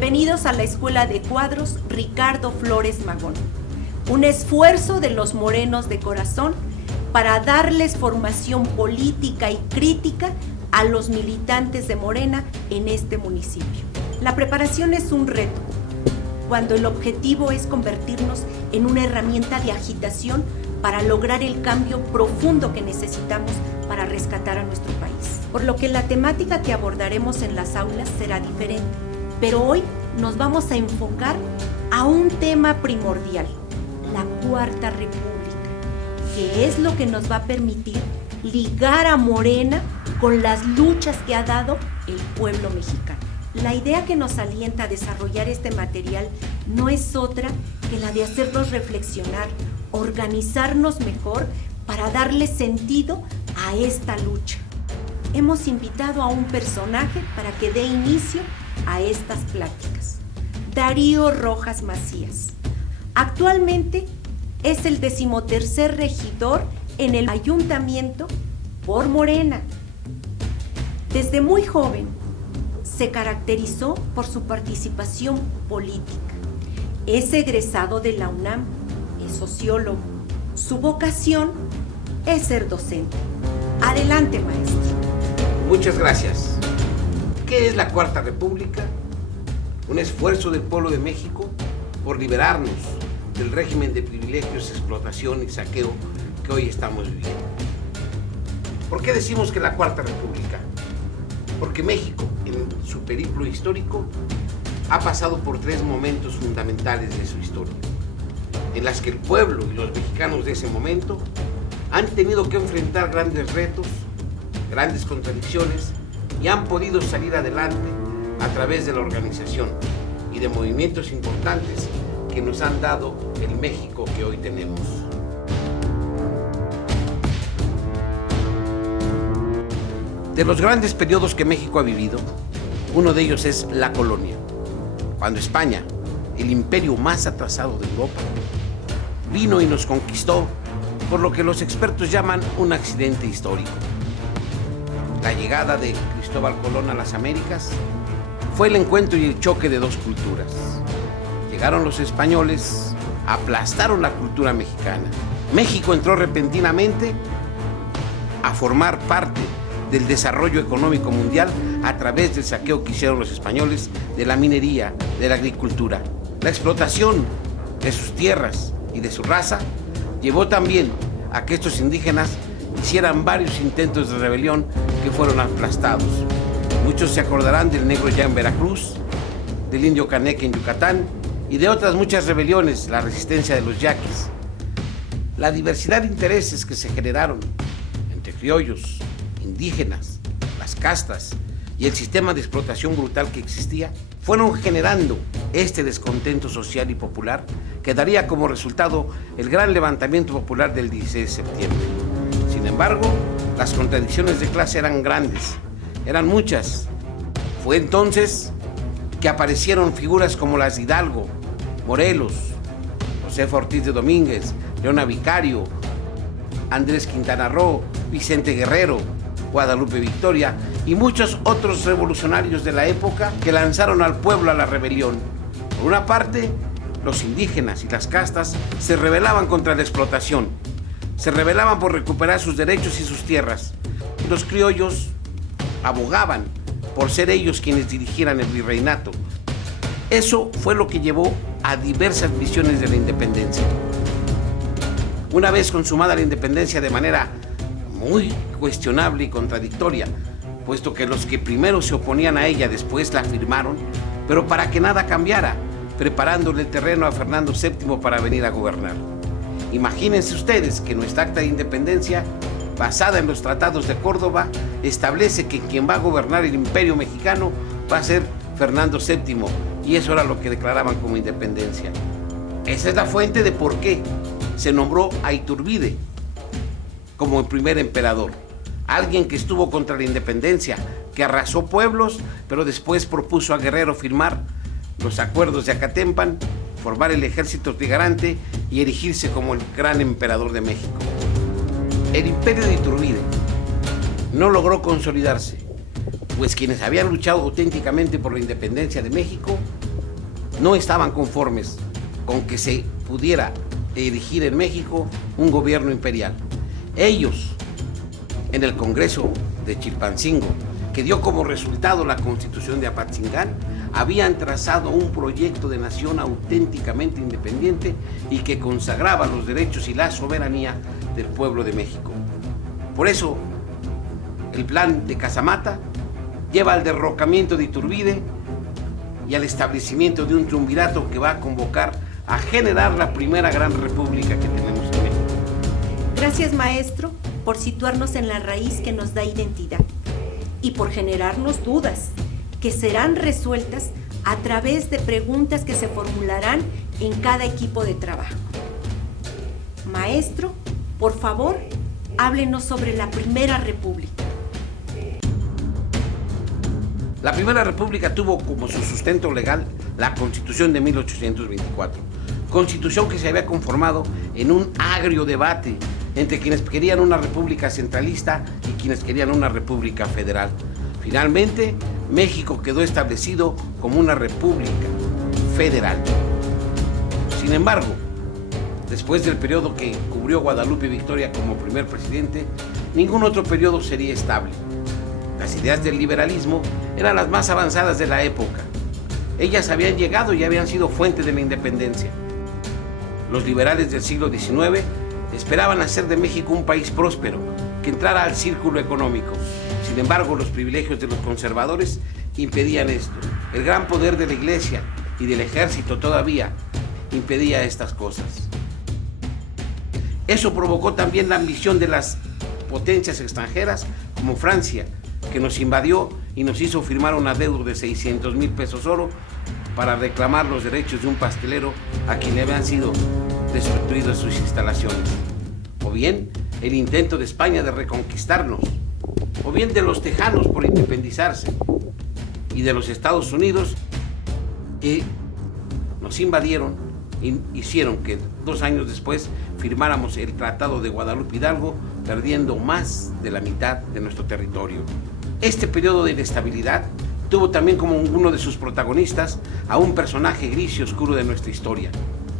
Bienvenidos a la Escuela de Cuadros Ricardo Flores Magón, un esfuerzo de los morenos de corazón para darles formación política y crítica a los militantes de Morena en este municipio. La preparación es un reto, cuando el objetivo es convertirnos en una herramienta de agitación para lograr el cambio profundo que necesitamos para rescatar a nuestro país. Por lo que la temática que abordaremos en las aulas será diferente, pero hoy nos vamos a enfocar a un tema primordial, la Cuarta República, que es lo que nos va a permitir ligar a Morena con las luchas que ha dado el pueblo mexicano. La idea que nos alienta a desarrollar este material no es otra que la de hacernos reflexionar, organizarnos mejor para darle sentido a esta lucha. Hemos invitado a un personaje para que dé inicio a estas pláticas, Darío Rojas Macías. Actualmente es el 13º regidor en el ayuntamiento por Morena. Desde muy joven se caracterizó por su participación política. Es egresado de la UNAM, es sociólogo. Su vocación es ser docente. Adelante, maestro. Muchas gracias. ¿Qué es la Cuarta República? Un esfuerzo del pueblo de México por liberarnos del régimen de privilegios, explotación y saqueo que hoy estamos viviendo. ¿Por qué decimos que la Cuarta República? Porque México, en su periplo histórico, ha pasado por 3 momentos fundamentales de su historia, en las que el pueblo y los mexicanos de ese momento han tenido que enfrentar grandes retos, grandes contradicciones, y han podido salir adelante a través de la organización y de movimientos importantes que nos han dado el México que hoy tenemos. De los grandes periodos que México ha vivido, uno de ellos es la colonia, cuando España, el imperio más atrasado de Europa, vino y nos conquistó por lo que los expertos llaman un accidente histórico. La llegada de Cristóbal Colón a las Américas fue el encuentro y el choque de 2 culturas. Llegaron los españoles, aplastaron la cultura mexicana. México entró repentinamente a formar parte del desarrollo económico mundial a través del saqueo que hicieron los españoles de la minería, de la agricultura. La explotación de sus tierras y de su raza llevó también a que estos indígenas hicieran varios intentos de rebelión que fueron aplastados. Muchos se acordarán del Negro Ya en Veracruz, del Indio Caneque en Yucatán y de otras muchas rebeliones, la resistencia de los yaquis. La diversidad de intereses que se generaron entre criollos, indígenas, las castas y el sistema de explotación brutal que existía fueron generando este descontento social y popular que daría como resultado el gran levantamiento popular del 16 de septiembre. Sin embargo, las contradicciones de clase eran grandes, eran muchas. Fue entonces que aparecieron figuras como las de Hidalgo, Morelos, Josefa Ortiz de Domínguez, Leona Vicario, Andrés Quintana Roo, Vicente Guerrero, Guadalupe Victoria y muchos otros revolucionarios de la época que lanzaron al pueblo a la rebelión. Por una parte, los indígenas y las castas se rebelaban contra la explotación, se rebelaban por recuperar sus derechos y sus tierras. Los criollos abogaban por ser ellos quienes dirigieran el virreinato. Eso fue lo que llevó a diversas visiones de la independencia. Una vez consumada la independencia de manera muy cuestionable y contradictoria, puesto que los que primero se oponían a ella después la firmaron, pero para que nada cambiara, preparándole el terreno a Fernando VII para venir a gobernar. Imagínense ustedes que nuestra acta de independencia, basada en los tratados de Córdoba, establece que quien va a gobernar el imperio mexicano va a ser Fernando VII, y eso era lo que declaraban como independencia. Esa es la fuente de por qué se nombró a Iturbide como el primer emperador, alguien que estuvo contra la independencia, que arrasó pueblos, pero después propuso a Guerrero firmar los acuerdos de Acatempan, formar el ejército trigarante y erigirse como el gran emperador de México. El imperio de Iturbide no logró consolidarse, pues quienes habían luchado auténticamente por la independencia de México no estaban conformes con que se pudiera erigir en México un gobierno imperial. Ellos, en el Congreso de Chilpancingo, que dio como resultado la Constitución de Apatzingán, habían trazado un proyecto de nación auténticamente independiente y que consagraba los derechos y la soberanía del pueblo de México. Por eso, el plan de Casamata lleva al derrocamiento de Iturbide y al establecimiento de un triunvirato que va a convocar a generar la primera gran república que tenemos en México. Gracias, maestro, por situarnos en la raíz que nos da identidad y por generarnos dudas que serán resueltas a través de preguntas que se formularán en cada equipo de trabajo. Maestro, por favor, háblenos sobre la Primera República. La Primera República tuvo como su sustento legal la Constitución de 1824, Constitución que se había conformado en un agrio debate entre quienes querían una república centralista y quienes querían una república federal. Finalmente, México quedó establecido como una república federal. Sin embargo, después del periodo que cubrió Guadalupe Victoria como primer presidente, ningún otro periodo sería estable. Las ideas del liberalismo eran las más avanzadas de la época. Ellas habían llegado y habían sido fuente de la independencia. Los liberales del siglo XIX esperaban hacer de México un país próspero, que entrara al círculo económico. Sin embargo, los privilegios de los conservadores impedían esto. El gran poder de la Iglesia y del ejército todavía impedía estas cosas. Eso provocó también la ambición de las potencias extranjeras, como Francia, que nos invadió y nos hizo firmar una deuda de 600,000 pesos oro para reclamar los derechos de un pastelero a quien le habían sido destruidas sus instalaciones. O bien el intento de España de reconquistarnos, o bien de los tejanos por independizarse, y de los Estados Unidos que nos invadieron y hicieron que 2 años después firmáramos el Tratado de Guadalupe Hidalgo, perdiendo más de la mitad de nuestro territorio. Este periodo de inestabilidad tuvo también como uno de sus protagonistas a un personaje gris y oscuro de nuestra historia,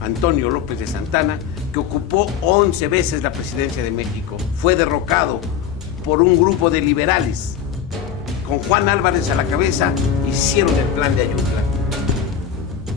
Antonio López de Santana, que ocupó 11 veces la presidencia de México. Fue derrocado por un grupo de liberales. Con Juan Álvarez a la cabeza, hicieron el plan de Ayutla.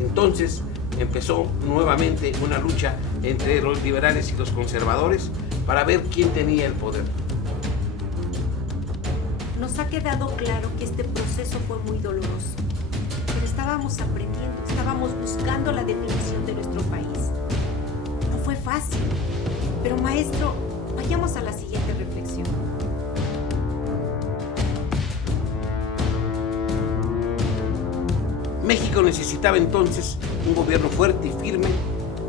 Entonces empezó nuevamente una lucha entre los liberales y los conservadores para ver quién tenía el poder. Nos ha quedado claro que este proceso fue muy doloroso, pero estábamos aprendiendo, estábamos buscando la definición de nuestro país. No fue fácil, pero maestro, vayamos a la siguiente reflexión. México necesitaba entonces un gobierno fuerte y firme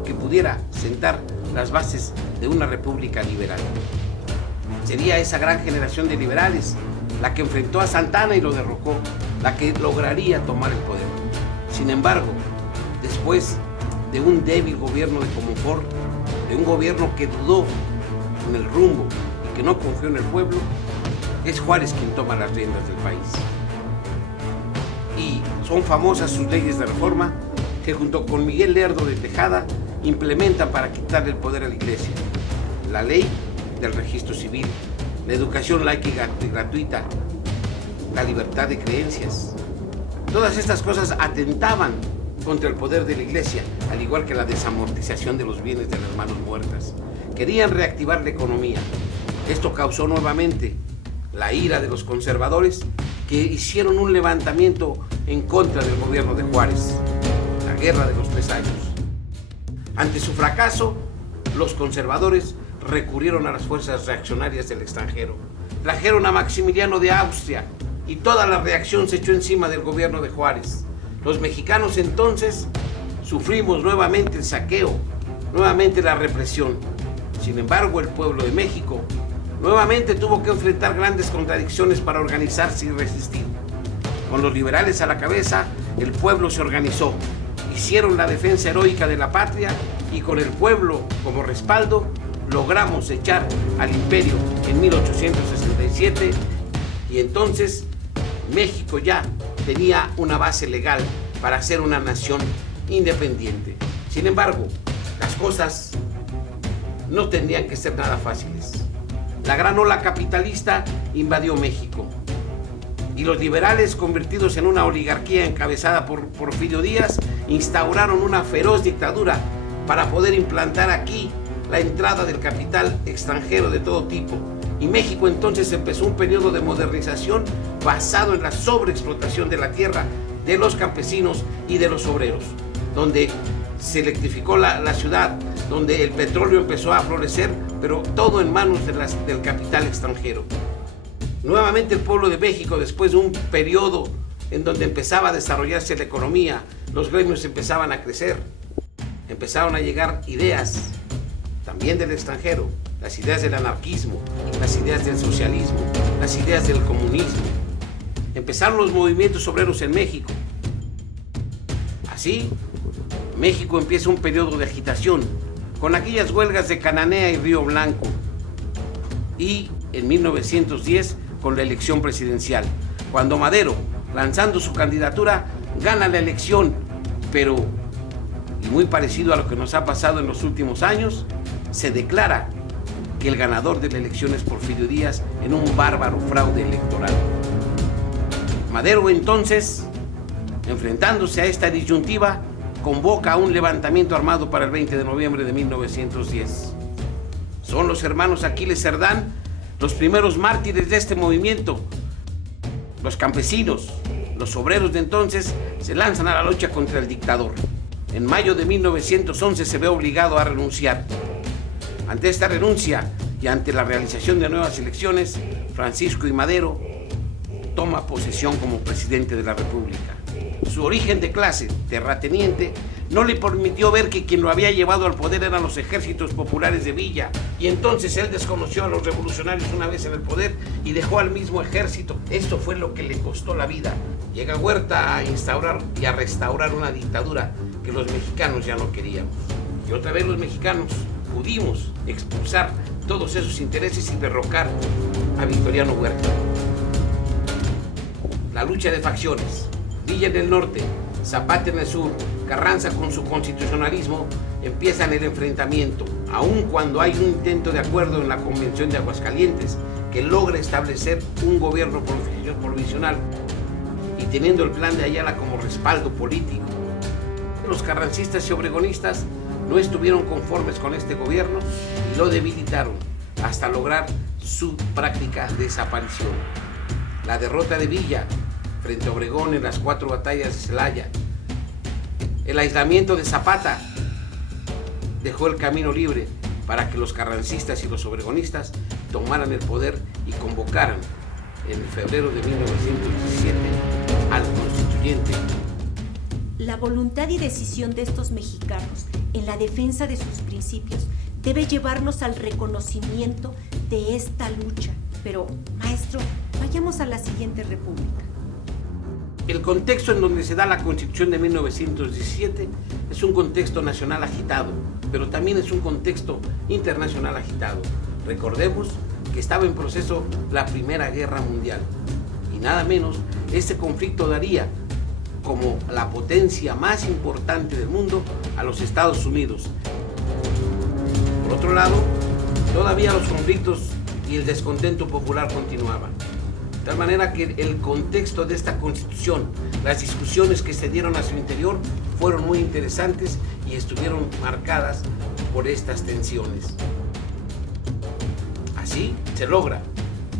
que pudiera sentar las bases de una república liberal. Sería esa gran generación de liberales la que enfrentó a Santana y lo derrocó, la que lograría tomar el poder. Sin embargo, después de un débil gobierno de Comonfort, de un gobierno que dudó en el rumbo y que no confió en el pueblo, es Juárez quien toma las riendas del país. Y son famosas sus leyes de reforma que junto con Miguel Lerdo de Tejada implementan para quitarle el poder a la Iglesia. La ley del registro civil, la educación laica y gratuita, la libertad de creencias. Todas estas cosas atentaban contra el poder de la Iglesia, al igual que la desamortización de los bienes de las manos muertas. Querían reactivar la economía. Esto causó nuevamente la ira de los conservadores, que hicieron un levantamiento en contra del gobierno de Juárez, la Guerra de los 3 años. Ante su fracaso, los conservadores recurrieron a las fuerzas reaccionarias del extranjero. Trajeron a Maximiliano de Austria y toda la reacción se echó encima del gobierno de Juárez. Los mexicanos entonces sufrimos nuevamente el saqueo, nuevamente la represión. Sin embargo, el pueblo de México nuevamente tuvo que enfrentar grandes contradicciones para organizarse y resistir. Con los liberales a la cabeza, el pueblo se organizó. Hicieron la defensa heroica de la patria y con el pueblo como respaldo, logramos echar al imperio en 1867 y entonces México ya tenía una base legal para ser una nación independiente. Sin embargo, las cosas no tendrían que ser nada fáciles. La gran ola capitalista invadió México y los liberales, convertidos en una oligarquía encabezada por Porfirio Díaz, instauraron una feroz dictadura para poder implantar aquí la entrada del capital extranjero de todo tipo. Y México entonces empezó un periodo de modernización basado en la sobreexplotación de la tierra, de los campesinos y de los obreros, donde se electrificó la ciudad, donde el petróleo empezó a florecer, pero todo en manos del capital extranjero. Nuevamente el pueblo de México, después de un periodo en donde empezaba a desarrollarse la economía, los gremios empezaban a crecer, empezaron a llegar ideas también del extranjero, las ideas del anarquismo, las ideas del socialismo, las ideas del comunismo. Empezaron los movimientos obreros en México. Así, México empieza un periodo de agitación con aquellas huelgas de Cananea y Río Blanco. Y en 1910 con la elección presidencial, cuando Madero, lanzando su candidatura, gana la elección, pero, y muy parecido a lo que nos ha pasado en los últimos años, se declara que el ganador de la elección es Porfirio Díaz en un bárbaro fraude electoral. Madero entonces, enfrentándose a esta disyuntiva, convoca a un levantamiento armado para el 20 de noviembre de 1910. Son los hermanos Aquiles Cerdán los primeros mártires de este movimiento. Los campesinos, los obreros de entonces, se lanzan a la lucha contra el dictador. En mayo de 1911 se ve obligado a renunciar. Ante esta renuncia y ante la realización de nuevas elecciones, Francisco I. Madero toma posesión como presidente de la República. Su origen de clase, terrateniente, no le permitió ver que quien lo había llevado al poder eran los ejércitos populares de Villa, y entonces él desconoció a los revolucionarios una vez en el poder y dejó al mismo ejército. Esto fue lo que le costó la vida. Llega Huerta a instaurar y a restaurar una dictadura que los mexicanos ya no queríamos. Y otra vez los mexicanos pudimos expulsar todos esos intereses y derrocar a Victoriano Huerta. La lucha de facciones. Villa en el norte, Zapata en el sur, Carranza con su constitucionalismo, empiezan el enfrentamiento, aun cuando hay un intento de acuerdo en la Convención de Aguascalientes que logra establecer un gobierno provisional y teniendo el plan de Ayala como respaldo político. Los carrancistas y obregonistas no estuvieron conformes con este gobierno y lo debilitaron hasta lograr su práctica desaparición. La derrota de Villa frente a Obregón en las 4 batallas de Celaya, el aislamiento de Zapata dejó el camino libre para que los carrancistas y los obregonistas tomaran el poder y convocaran en febrero de 1917 al constituyente. La voluntad y decisión de estos mexicanos en la defensa de sus principios debe llevarnos al reconocimiento de esta lucha. Pero, maestro, vayamos a la siguiente república. El contexto en donde se da la Constitución de 1917 es un contexto nacional agitado, pero también es un contexto internacional agitado. Recordemos que estaba en proceso la Primera Guerra Mundial y nada menos, este conflicto daría como la potencia más importante del mundo a los Estados Unidos. Por otro lado, todavía los conflictos y el descontento popular continuaban. De tal manera que el contexto de esta Constitución, las discusiones que se dieron a su interior fueron muy interesantes y estuvieron marcadas por estas tensiones. Así se logra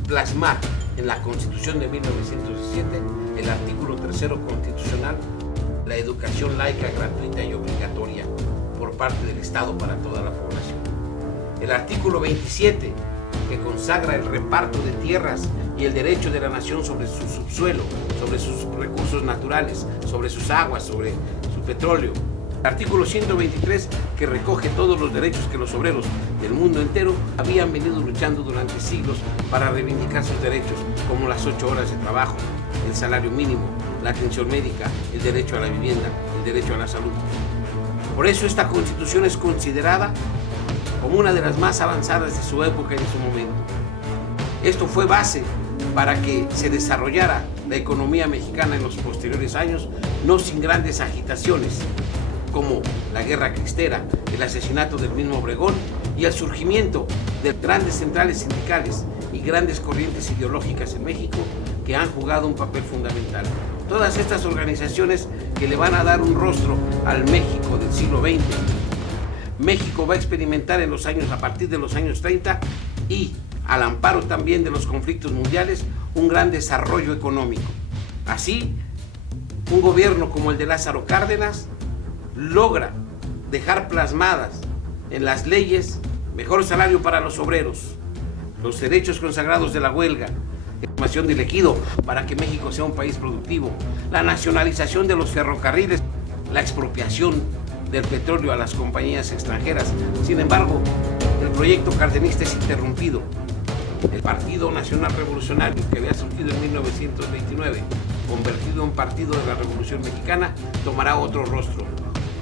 plasmar en la Constitución de 1917 el artículo 3º constitucional, la educación laica, gratuita y obligatoria por parte del Estado para toda la población. El artículo 27, que consagra el reparto de tierras y el derecho de la nación sobre su subsuelo, sobre sus recursos naturales, sobre sus aguas, sobre su petróleo. El artículo 123, que recoge todos los derechos que los obreros del mundo entero habían venido luchando durante siglos para reivindicar sus derechos, como las 8 horas de trabajo, el salario mínimo, la atención médica, el derecho a la vivienda, el derecho a la salud. Por eso esta Constitución es considerada como una de las más avanzadas de su época y de su momento. Esto fue base para que se desarrollara la economía mexicana en los posteriores años, no sin grandes agitaciones, como la Guerra Cristera, el asesinato del mismo Obregón y el surgimiento de grandes centrales sindicales y grandes corrientes ideológicas en México que han jugado un papel fundamental. Todas estas organizaciones que le van a dar un rostro al México del siglo XX. México va a experimentar a partir de los años 30 y al amparo también de los conflictos mundiales, un gran desarrollo económico. Así, un gobierno como el de Lázaro Cárdenas logra dejar plasmadas en las leyes mejor salario para los obreros, los derechos consagrados de la huelga, la formación del ejido para que México sea un país productivo, la nacionalización de los ferrocarriles, la expropiación del petróleo a las compañías extranjeras. Sin embargo, el proyecto cardenista es interrumpido. El Partido Nacional Revolucionario, que había surgido en 1929, convertido en Partido de la Revolución Mexicana, tomará otro rostro.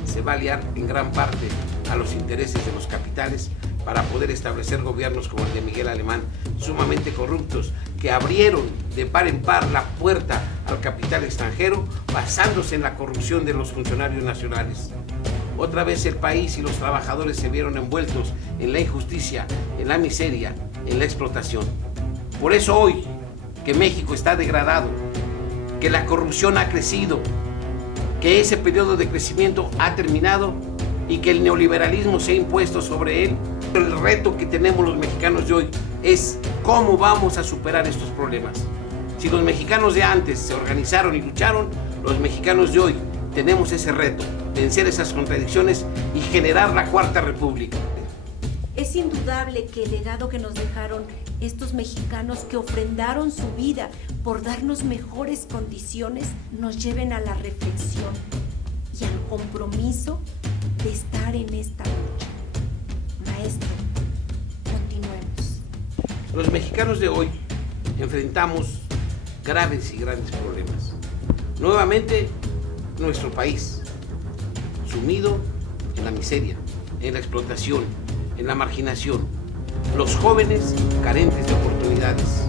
Se va a aliar en gran parte a los intereses de los capitales para poder establecer gobiernos como el de Miguel Alemán, sumamente corruptos, que abrieron de par en par la puerta al capital extranjero, basándose en la corrupción de los funcionarios nacionales. Otra vez el país y los trabajadores se vieron envueltos en la injusticia, en la miseria, en la explotación. Por eso hoy, que México está degradado, que la corrupción ha crecido, que ese periodo de crecimiento ha terminado y que el neoliberalismo se ha impuesto sobre él, el reto que tenemos los mexicanos de hoy es cómo vamos a superar estos problemas. Si los mexicanos de antes se organizaron y lucharon, los mexicanos de hoy tenemos ese reto, vencer esas contradicciones y generar la Cuarta República. Es indudable que el legado que nos dejaron estos mexicanos que ofrendaron su vida por darnos mejores condiciones nos lleven a la reflexión y al compromiso de estar en esta lucha. Maestro, continuemos. Los mexicanos de hoy enfrentamos graves y grandes problemas. Nuevamente, nuestro país, sumido en la miseria, en la explotación, en la marginación, los jóvenes carentes de oportunidades,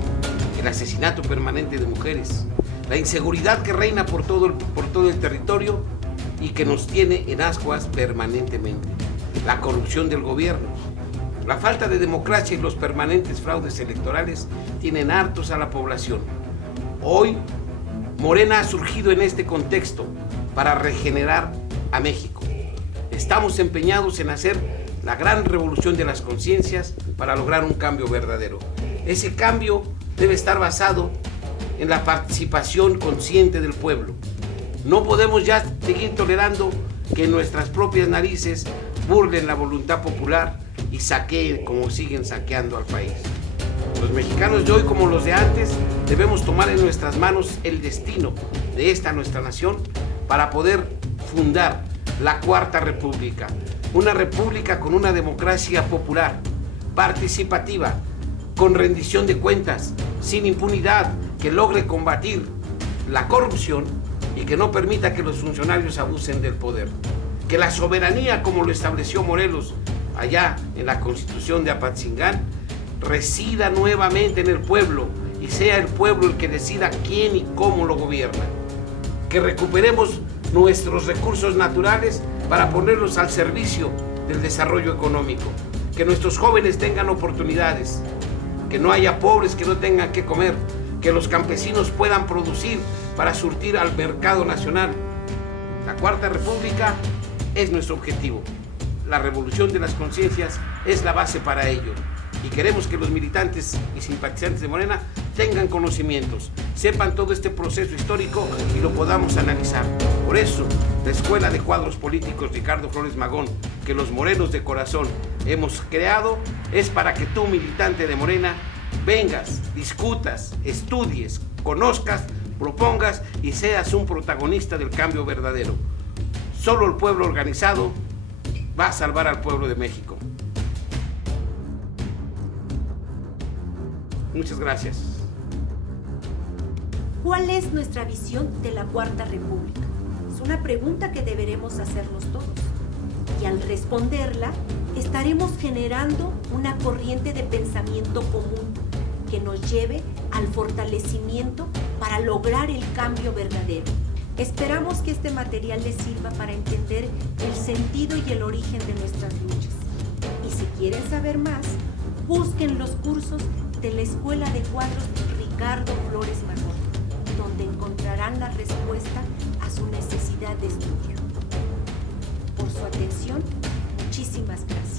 el asesinato permanente de mujeres, la inseguridad que reina por todo el territorio y que nos tiene en ascuas permanentemente, la corrupción del gobierno, la falta de democracia y los permanentes fraudes electorales tienen hartos a la población. Hoy, Morena ha surgido en este contexto para regenerar a México. Estamos empeñados en hacer la gran revolución de las conciencias para lograr un cambio verdadero. Ese cambio debe estar basado en la participación consciente del pueblo. No podemos ya seguir tolerando que nuestras propias narices burlen la voluntad popular y saqueen como siguen saqueando al país. Los mexicanos de hoy, como los de antes, debemos tomar en nuestras manos el destino de esta nuestra nación para poder fundar la Cuarta República. Una república con una democracia popular, participativa, con rendición de cuentas, sin impunidad, que logre combatir la corrupción y que no permita que los funcionarios abusen del poder. Que la soberanía, como lo estableció Morelos allá en la Constitución de Apatzingán, resida nuevamente en el pueblo y sea el pueblo el que decida quién y cómo lo gobierna. Que recuperemos nuestros recursos naturales para ponerlos al servicio del desarrollo económico. Que nuestros jóvenes tengan oportunidades, que no haya pobres que no tengan que comer, que los campesinos puedan producir para surtir al mercado nacional. La Cuarta República es nuestro objetivo. La revolución de las conciencias es la base para ello. Y queremos que los militantes y simpatizantes de Morena tengan conocimientos, sepan todo este proceso histórico y lo podamos analizar. Por eso, la Escuela de Cuadros Políticos Ricardo Flores Magón, que los morenos de corazón hemos creado, es para que tú, militante de Morena, vengas, discutas, estudies, conozcas, propongas y seas un protagonista del cambio verdadero. Solo el pueblo organizado va a salvar al pueblo de México. Muchas gracias. ¿Cuál es nuestra visión de la Cuarta República? Es una pregunta que deberemos hacernos todos. Y al responderla, estaremos generando una corriente de pensamiento común que nos lleve al fortalecimiento para lograr el cambio verdadero. Esperamos que este material les sirva para entender el sentido y el origen de nuestras luchas. Y si quieren saber más, busquen los cursos de la Escuela de Cuadros Ricardo Flores Magón, donde encontrarán la respuesta a su necesidad de estudio. Por su atención, muchísimas gracias.